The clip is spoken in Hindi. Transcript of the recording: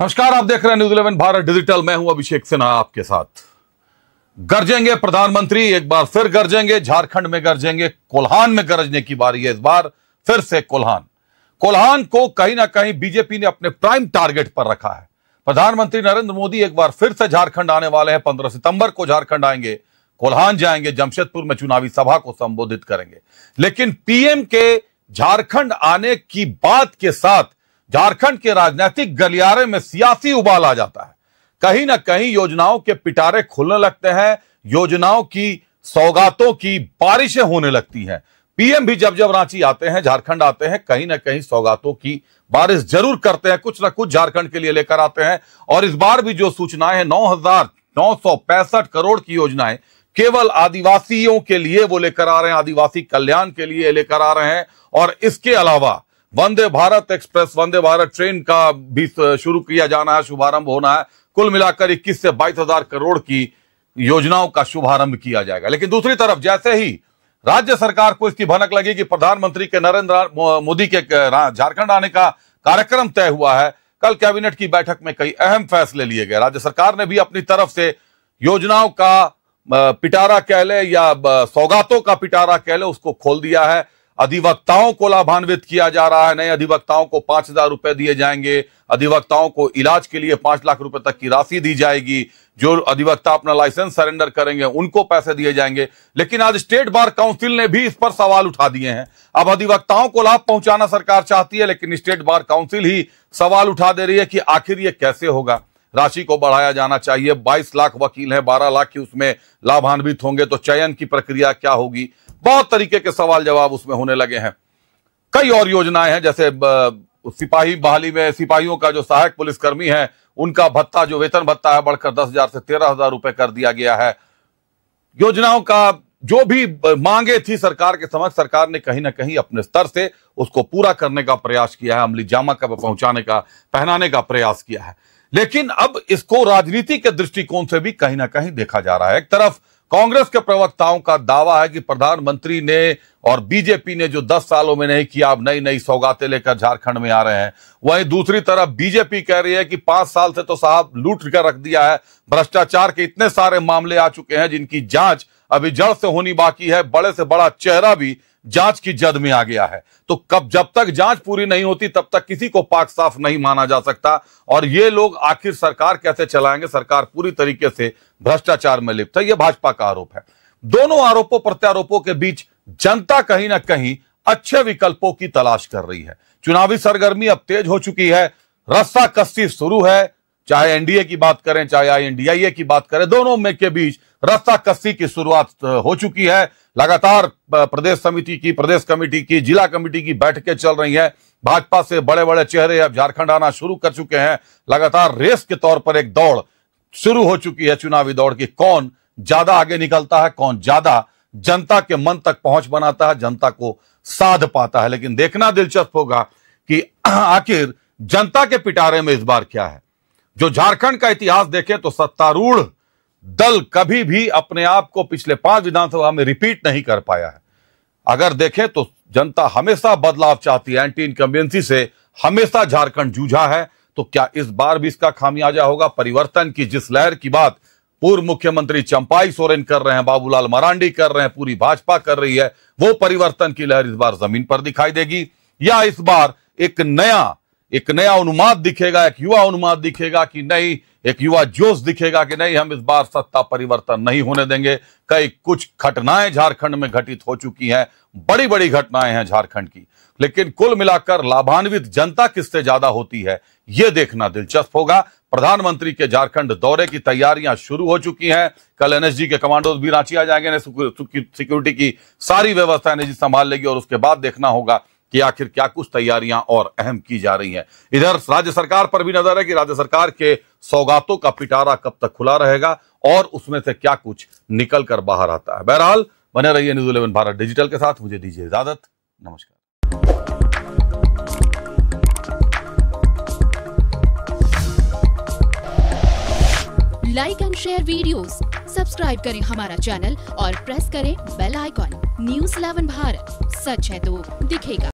नमस्कार, आप देख रहे हैं न्यूज़ 11 भारत डिजिटल। मैं हूं अभिषेक सिन्हा आपके साथ। गरजेंगे प्रधानमंत्री, एक बार फिर गरजेंगे। झारखंड में गरजेंगे, कोल्हान में गरजने की बारी है इस बार फिर से। कोल्हान को कहीं ना कहीं बीजेपी ने अपने प्राइम टारगेट पर रखा है। प्रधानमंत्री नरेंद्र मोदी एक बार फिर से झारखंड आने वाले हैं। 15 सितंबर को झारखंड आएंगे, कोल्हान जाएंगे, जमशेदपुर में चुनावी सभा को संबोधित करेंगे। लेकिन पीएम के झारखंड आने की बात के साथ झारखंड के राजनीतिक गलियारे में सियासी उबाल आ जाता है। कहीं ना कहीं योजनाओं के पिटारे खुलने लगते हैं, योजनाओं की सौगातों की बारिशें होने लगती हैं। पीएम भी जब जब रांची आते हैं, झारखंड आते हैं, कहीं ना कहीं सौगातों की बारिश जरूर करते हैं, कुछ ना कुछ झारखंड के लिए लेकर आते हैं। और इस बार भी जो सूचनाएं हैं, 9,965 करोड़ की योजनाएं केवल आदिवासियों के लिए वो लेकर आ रहे हैं, आदिवासी कल्याण के लिए लेकर आ रहे हैं। और इसके अलावा वंदे भारत एक्सप्रेस, वंदे भारत ट्रेन का भी शुरू किया जाना है, शुभारंभ होना है। कुल मिलाकर 21 से 22,000 करोड़ की योजनाओं का शुभारंभ किया जाएगा। लेकिन दूसरी तरफ जैसे ही राज्य सरकार को इसकी भनक लगी कि प्रधानमंत्री के नरेंद्र मोदी के झारखंड आने का कार्यक्रम तय हुआ है, कल कैबिनेट की बैठक में कई अहम फैसले लिए गए। राज्य सरकार ने भी अपनी तरफ से योजनाओं का पिटारा कह ले या सौगातों का पिटारा कह ले, उसको खोल दिया है। अधिवक्ताओं को लाभान्वित किया जा रहा है। नए अधिवक्ताओं को 5,000 रुपए दिए जाएंगे। अधिवक्ताओं को इलाज के लिए 5 लाख रुपए तक की राशि दी जाएगी। जो अधिवक्ता अपना लाइसेंस सरेंडर करेंगे उनको पैसे दिए जाएंगे। लेकिन आज स्टेट बार काउंसिल ने भी इस पर सवाल उठा दिए हैं। अब अधिवक्ताओं को लाभ पहुंचाना सरकार चाहती है, लेकिन स्टेट बार काउंसिल ही सवाल उठा दे रही है कि आखिर ये कैसे होगा। राशि को बढ़ाया जाना चाहिए। 22 लाख वकील हैं, 12 लाख की उसमें लाभान्वित होंगे, तो चयन की प्रक्रिया क्या होगी। बहुत तरीके के सवाल जवाब उसमें होने लगे हैं। कई और योजनाएं हैं, जैसे सिपाही बहाली में सिपाहियों का जो सहायक पुलिसकर्मी है उनका भत्ता, जो वेतन भत्ता है, बढ़कर 10,000 से 13,000 रुपए कर दिया गया है। योजनाओं का जो भी मांगे थी सरकार के समक्ष, सरकार ने कहीं ना कहीं अपने स्तर से उसको पूरा करने का प्रयास किया है, अमली जामा का पहुंचाने का, पहनाने का प्रयास किया है। लेकिन अब इसको राजनीति के दृष्टिकोण से भी कहीं ना कहीं देखा जा रहा है। एक तरफ कांग्रेस के प्रवक्ताओं का दावा है कि प्रधानमंत्री ने और बीजेपी ने जो 10 सालों में नहीं किया, अब नई नई सौगातें लेकर झारखंड में आ रहे हैं। वहीं दूसरी तरफ बीजेपी कह रही है कि 5 साल से तो साहब लूट कर रख दिया है। भ्रष्टाचार के इतने सारे मामले आ चुके हैं जिनकी जांच अभी जड़ से होनी बाकी है। बड़े से बड़ा चेहरा भी जांच की जद में आ गया है। तो जब तक जांच पूरी नहीं होती तब तक किसी को पाक साफ नहीं माना जा सकता। और ये लोग आखिर सरकार कैसे चलाएंगे? सरकार पूरी तरीके से भ्रष्टाचार में लिप्त है, यह भाजपा का आरोप है। दोनों आरोपों प्रत्यारोपों के बीच जनता कहीं ना कहीं अच्छे विकल्पों की तलाश कर रही है। चुनावी सरगर्मी अब तेज हो चुकी है, रस्साकसी शुरू है। चाहे एनडीए की बात करें, चाहे INDIA की बात करें, दोनों में के बीच रस्साकसी की शुरुआत हो चुकी है। लगातार प्रदेश समिति की, प्रदेश कमेटी की, जिला कमेटी की बैठकें चल रही हैं। भाजपा से बड़े बड़े चेहरे अब झारखंड आना शुरू कर चुके हैं। लगातार रेस के तौर पर एक दौड़ शुरू हो चुकी है, चुनावी दौड़ की। कौन ज्यादा आगे निकलता है, कौन ज्यादा जनता के मन तक पहुंच बनाता है, जनता को साध पाता है। लेकिन देखना दिलचस्प होगा कि आखिर जनता के पिटारे में इस बार क्या है। जो झारखंड का इतिहास देखें तो सत्तारूढ़ दल कभी भी अपने आप को पिछले 5 विधानसभा में रिपीट नहीं कर पाया है। अगर देखें तो जनता हमेशा बदलाव चाहती है, एंटी इनकम्बेंसी से हमेशा झारखंड जूझा है। तो क्या इस बार भी इसका खामियाजा होगा? परिवर्तन की जिस लहर की बात पूर्व मुख्यमंत्री चंपाई सोरेन कर रहे हैं, बाबूलाल मरांडी कर रहे हैं, पूरी भाजपा कर रही है, वो परिवर्तन की लहर इस बार जमीन पर दिखाई देगी? या इस बार एक नया उन्माद दिखेगा, एक युवा उन्माद दिखेगा कि नहीं, एक युवा जोश दिखेगा कि नहीं, हम इस बार सत्ता परिवर्तन नहीं होने देंगे? कुछ घटनाएं झारखंड में घटित हो चुकी हैं, बड़ी बड़ी घटनाएं हैं झारखंड की। लेकिन कुल मिलाकर लाभान्वित जनता किससे ज्यादा होती है, यह देखना दिलचस्प होगा। प्रधानमंत्री के झारखंड दौरे की तैयारियां शुरू हो चुकी हैं। कल एनएसजी के कमांडोज भी रांची आ जाएंगे। सिक्योरिटी की सारी व्यवस्था एनएसजी संभाल लेगी और उसके बाद देखना होगा कि आखिर क्या कुछ तैयारियां और अहम की जा रही हैं। इधर राज्य सरकार पर भी नजर है कि राज्य सरकार के सौगातों का पिटारा कब तक खुला रहेगा और उसमें से क्या कुछ निकल कर बाहर आता है। बहरहाल बने रहिए न्यूज़ 11 भारत डिजिटल के साथ। मुझे दीजिए इजाजत, नमस्कार। Like and share videos, subscribe करें हमारा चैनल और प्रेस करें बेल आइकॉन। न्यूज़ 11 भारत, सच है तो दिखेगा।